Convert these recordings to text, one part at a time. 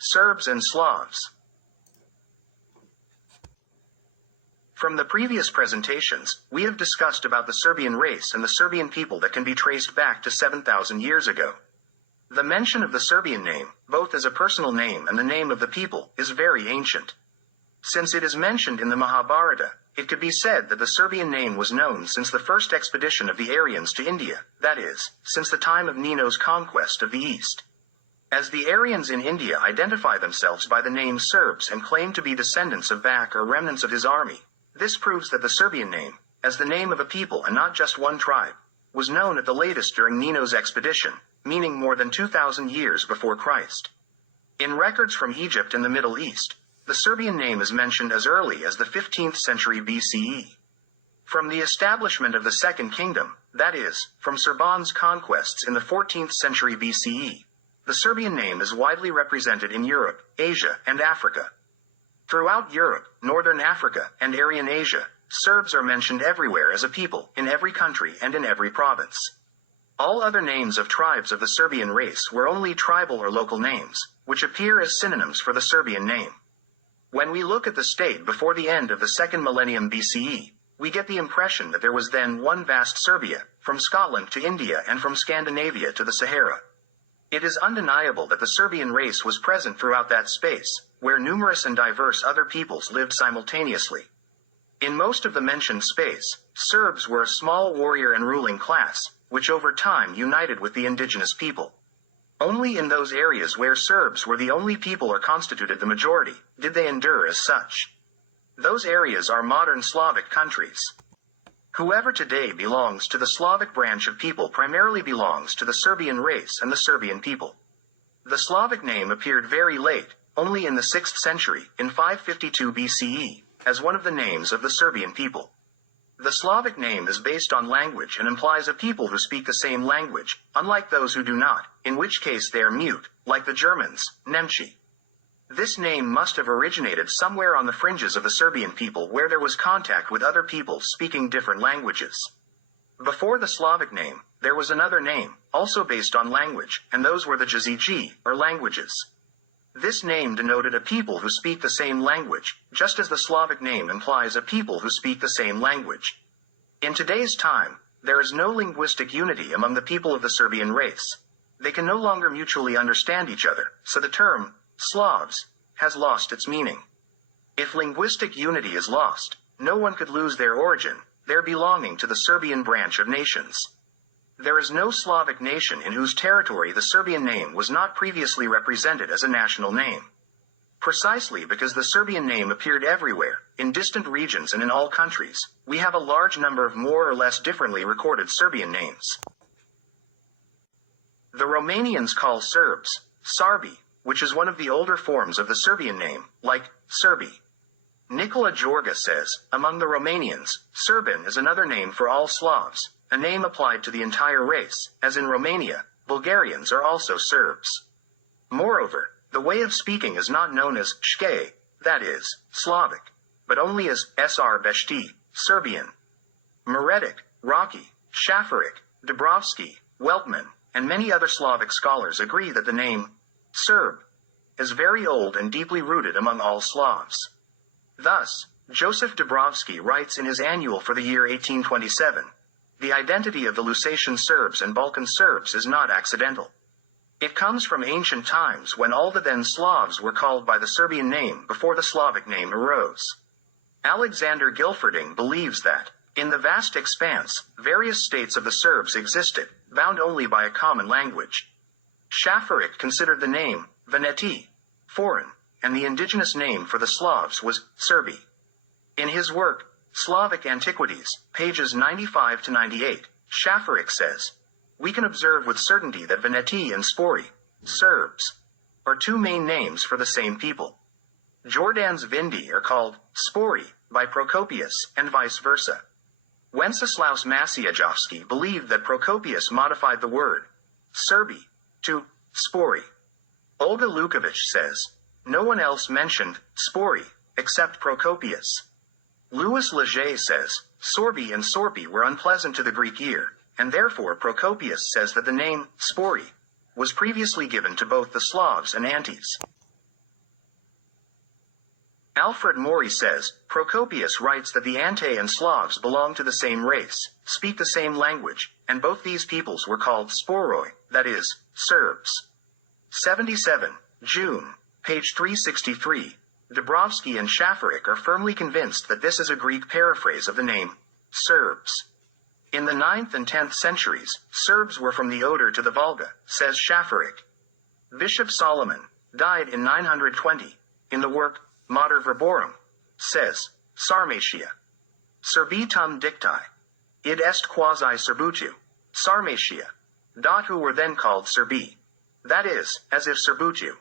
Serbs and Slavs. From the previous presentations, we have discussed about the Serbian race and the Serbian people that can be traced back to 7,000 years ago. The mention of the Serbian name, both as a personal name and the name of the people, is very ancient. Since it is mentioned in the Mahabharata, it could be said that the Serbian name was known since the first expedition of the Aryans to India, that is, since the time of Nino's conquest of the East. As the Aryans in India identify themselves by the name Serbs and claim to be descendants of Bak or remnants of his army, this proves that the Serbian name, as the name of a people and not just one tribe, was known at the latest during Nino's expedition, meaning more than 2,000 years before Christ. In records from Egypt and the Middle East, the Serbian name is mentioned as early as the 15th century BCE. From the establishment of the Second Kingdom, that is, from Serban's conquests in the 14th century BCE, the Serbian name is widely represented in Europe, Asia, and Africa. Throughout Europe, Northern Africa, and Aryan Asia, Serbs are mentioned everywhere as a people, in every country and in every province. All other names of tribes of the Serbian race were only tribal or local names, which appear as synonyms for the Serbian name. When we look at the state before the end of the second millennium BCE, we get the impression that there was then one vast Serbia, from Scotland to India and from Scandinavia to the Sahara. It is undeniable that the Serbian race was present throughout that space, where numerous and diverse other peoples lived simultaneously. In most of the mentioned space, Serbs were a small warrior and ruling class, which over time united with the indigenous people. Only in those areas where Serbs were the only people or constituted the majority, did they endure as such. Those areas are modern Slavic countries. Whoever today belongs to the Slavic branch of people primarily belongs to the Serbian race and the Serbian people. The Slavic name appeared very late, only in the 6th century, in 552 BCE, as one of the names of the Serbian people. The Slavic name is based on language and implies a people who speak the same language, unlike those who do not, in which case they are mute, like the Germans, Nemci. This name must have originated somewhere on the fringes of the Serbian people where there was contact with other peoples speaking different languages. Before the Slavic name, there was another name, also based on language, and those were the Jaziki, or languages. This name denoted a people who speak the same language, just as the Slavic name implies a people who speak the same language. In today's time, there is no linguistic unity among the people of the Serbian race. They can no longer mutually understand each other, so the term, Slavs, has lost its meaning. If linguistic unity is lost, no one could lose their origin, their belonging to the Serbian branch of nations. There is no Slavic nation in whose territory the Serbian name was not previously represented as a national name. Precisely because the Serbian name appeared everywhere, in distant regions and in all countries, we have a large number of more or less differently recorded Serbian names. The Romanians call Serbs, Sarbi, which is one of the older forms of the Serbian name, like Serbi. Nicola Jorga says, among the Romanians, Serban is another name for all Slavs, a name applied to the entire race, as in Romania, Bulgarians are also Serbs. Moreover, the way of speaking is not known as shke, that is, Slavic, but only as Srbi, Serbian. Deretic, Rocky, Šafarić, Dubrovski, Weltman, and many other Slavic scholars agree that the name Serb is very old and deeply rooted among all Slavs. Thus, Joseph Dubrovski writes in his annual for the year 1827, the identity of the Lusatian Serbs and Balkan Serbs is not accidental. It comes from ancient times when all the then Slavs were called by the Serbian name before the Slavic name arose. Alexander Gilferding believes that, in the vast expanse, various states of the Serbs existed, bound only by a common language. Šafarić considered the name, Veneti, foreign, and the indigenous name for the Slavs was Serbi. In his work, Slavic Antiquities, pages 95 to 98, Šafarić says, we can observe with certainty that Veneti and Spori, Serbs, are two main names for the same people. Jordan's Vindi are called Spori by Procopius, and vice versa. Wenceslaus Maciejowski believed that Procopius modified the word Serbi to Spori. Olga Lukovic says, no one else mentioned Spori except Procopius. Louis Leger says, Sorbi and Sorpi were unpleasant to the Greek ear, and therefore Procopius says that the name Spori was previously given to both the Slavs and Antes. Alfred Maury says, Procopius writes that the Ante and Slavs belong to the same race, speak the same language, and both these peoples were called Sporoi, that is, Serbs. 77. June. Page 363. Dubrovsky and Shafarek are firmly convinced that this is a Greek paraphrase of the name, Serbs. In the 9th and 10th centuries, Serbs were from the Oder to the Volga, says Shafarek. Bishop Solomon, died in 920, in the work, Mater Verborum, says, Sarmatia. Serbitum dicti. Id est quasi Serbutu. Sarmatia. Who were then called Serbi. That is, as if Serbutu.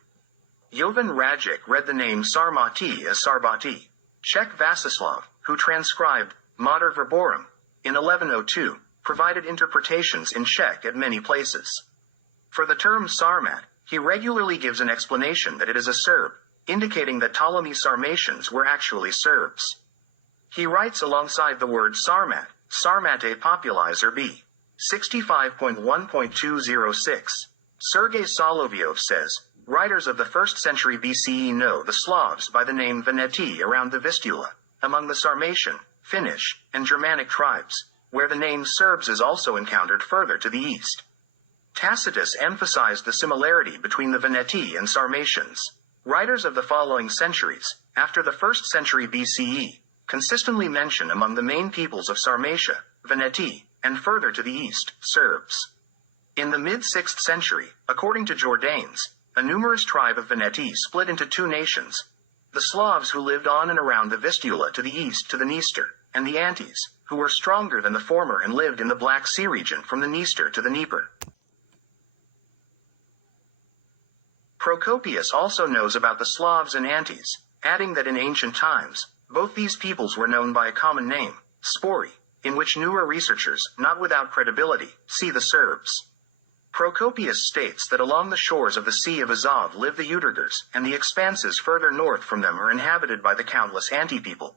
Jovan Rajic read the name Sarmati as Sarbati. Czech Vasislav, who transcribed Mater Verborum in 1102, provided interpretations in Czech at many places. For the term Sarmat, he regularly gives an explanation that it is a Serb, indicating that Ptolemy Sarmatians were actually Serbs. He writes alongside the word Sarmat, Sarmate populi Serbi. 65.1.206. Sergei Solovyov says, writers of the 1st century BCE know the Slavs by the name Veneti around the Vistula, among the Sarmatian, Finnish, and Germanic tribes, where the name Serbs is also encountered further to the east. Tacitus emphasized the similarity between the Veneti and Sarmatians. Writers of the following centuries, after the 1st century BCE, consistently mention among the main peoples of Sarmatia, Veneti, and further to the east, Serbs. In the mid-6th century, according to Jordanes, a numerous tribe of Veneti split into two nations, the Slavs who lived on and around the Vistula to the east to the Dniester, and the Antes, who were stronger than the former and lived in the Black Sea region from the Dniester to the Dnieper. Procopius also knows about the Slavs and Antes, adding that in ancient times, both these peoples were known by a common name, Spori, in which newer researchers, not without credibility, see the Serbs. Procopius states that along the shores of the Sea of Azov live the Uturgers, and the expanses further north from them are inhabited by the countless Anti-people.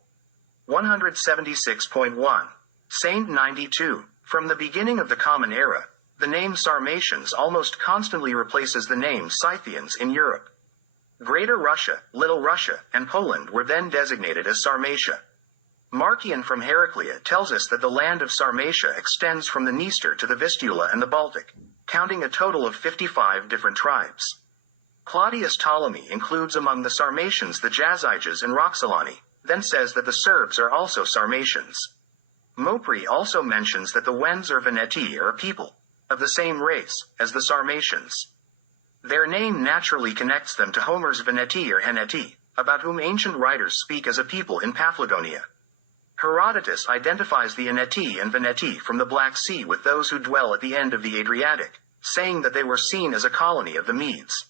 176.1. Saint 92. From the beginning of the Common Era, the name Sarmatians almost constantly replaces the name Scythians in Europe. Greater Russia, Little Russia, and Poland were then designated as Sarmatia. Marcian from Heraclea tells us that the land of Sarmatia extends from the Dniester to the Vistula and the Baltic, counting a total of 55 different tribes. Claudius Ptolemy includes among the Sarmatians the Jazyges and Roxolani, then says that the Serbs are also Sarmatians. Mopri also mentions that the Wends or Veneti are a people of the same race as the Sarmatians. Their name naturally connects them to Homer's Veneti or Heneti, about whom ancient writers speak as a people in Paphlagonia. Herodotus identifies the Eneti and Veneti from the Black Sea with those who dwell at the end of the Adriatic, saying that they were seen as a colony of the Medes.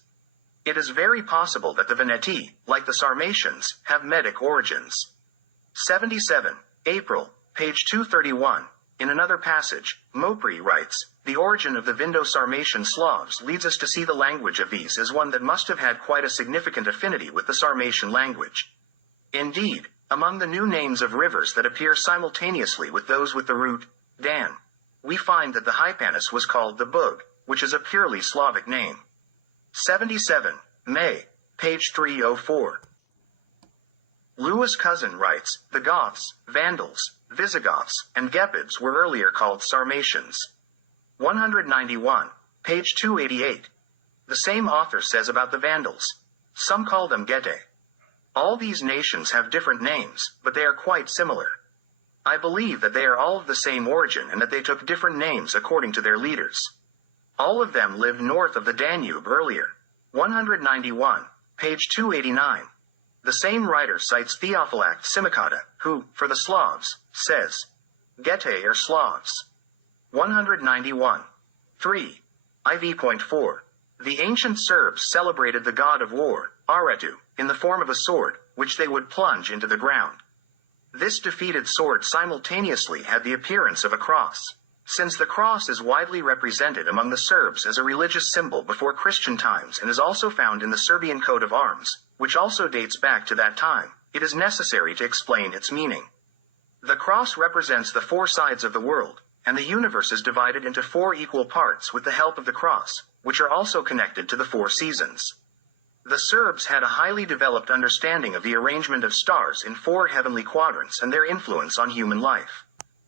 It is very possible that the Veneti, like the Sarmatians, have Medic origins. 77. April, page 231. In another passage, Mopri writes, the origin of the Vindo-Sarmatian Slavs leads us to see the language of these as one that must have had quite a significant affinity with the Sarmatian language. Indeed, among the new names of rivers that appear simultaneously with those with the root Dan, we find that the Hypanis was called the Bug, which is a purely Slavic name. 77. May, page 304. Louis Cousin writes, the Goths, Vandals, Visigoths, and Gepids were earlier called Sarmatians. 191. Page 288. The same author says about the Vandals. Some call them Getae. All these nations have different names, but they are quite similar. I believe that they are all of the same origin and that they took different names according to their leaders. All of them lived north of the Danube earlier. 191. Page 289. The same writer cites Theophylact Simicata, who, for the Slavs, says, Getae are Slavs. 191. 3. IV.4. The ancient Serbs celebrated the god of war, Aretu, in the form of a sword, which they would plunge into the ground. This defeated sword simultaneously had the appearance of a cross. Since the cross is widely represented among the Serbs as a religious symbol before Christian times and is also found in the Serbian coat of arms, which also dates back to that time, it is necessary to explain its meaning. The cross represents the four sides of the world, and the universe is divided into four equal parts with the help of the cross, which are also connected to the four seasons. The Serbs had a highly developed understanding of the arrangement of stars in 4 heavenly quadrants and their influence on human life.